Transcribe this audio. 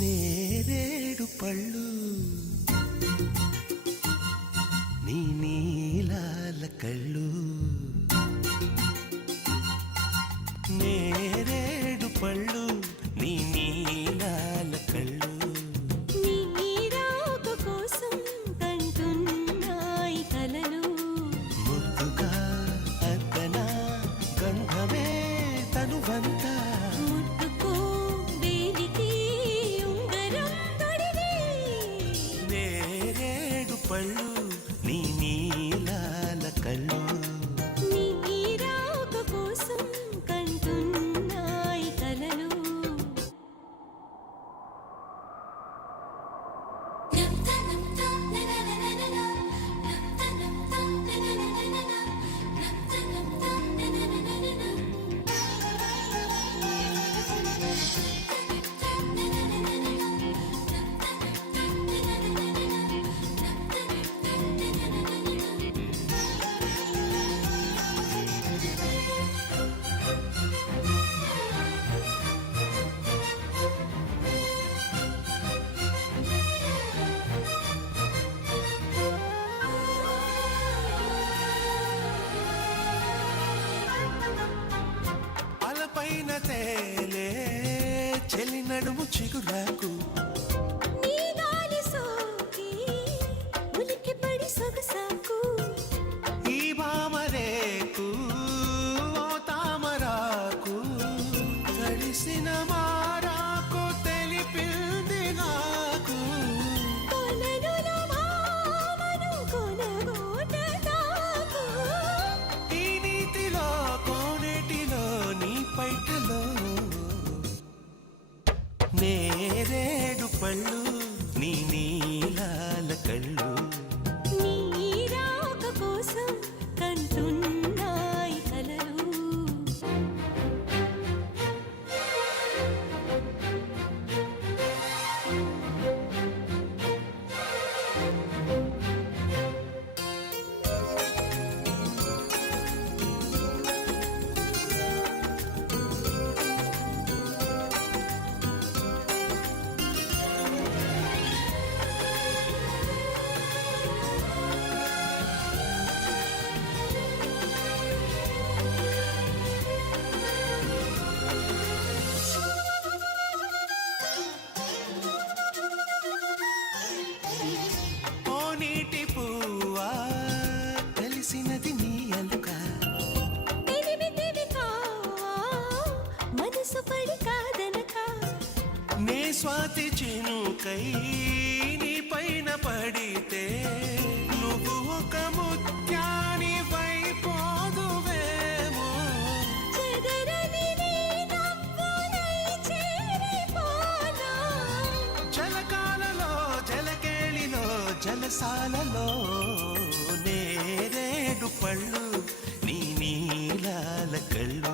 నేరేడు పళ్ళు నీ నీలాల కళ్ళు నేరేడు పళ్ళు నీ నీలాల కళ్ళు నీ రాక కోసం కంటున్నాయి కలలు ముద్దుగా అర్ధన గంధమే తనువంతా ముట్టుకో వేడికి ఉంగరం తొడిగి నేరేడు పళ్ళు నీ నీలాల కళ్ళు నీ రాక కోసం కంటున్నాయి కలలు అలపైన తేలే చెలి నడుము చిగురాకు నీ గాలి సోకి ఉలికి పడి సొగసాకు ఈ భామరేకు ఓ తామరాకు తడిసిన మారాకు తెలిపింది నాకు కొలనులో భావను కొనగోటదాకు ఈ నీతిలో కోనేటిలో నీ పైటలో నేరేడు పళ్ళు నీ నీలాల కళ్ళు నీ రాక కోసం కంటున్నాయి కలలు ఓ నీటి పువ్వా తెలిసినది నీ అలుక తెలివితివి కావా మనసు పడి కాదనక నే స్వాతి చినుకై నీ పైన పడితే నువ్వు ఒక ముత్యాని వైపోదువేమో చెదరని నీ నవ్వులై చేరిపోనా జలకాలలో జలకేళిలో జలసాలలో నేరేడు పళ్ళు నీ నీలాల కళ్ళు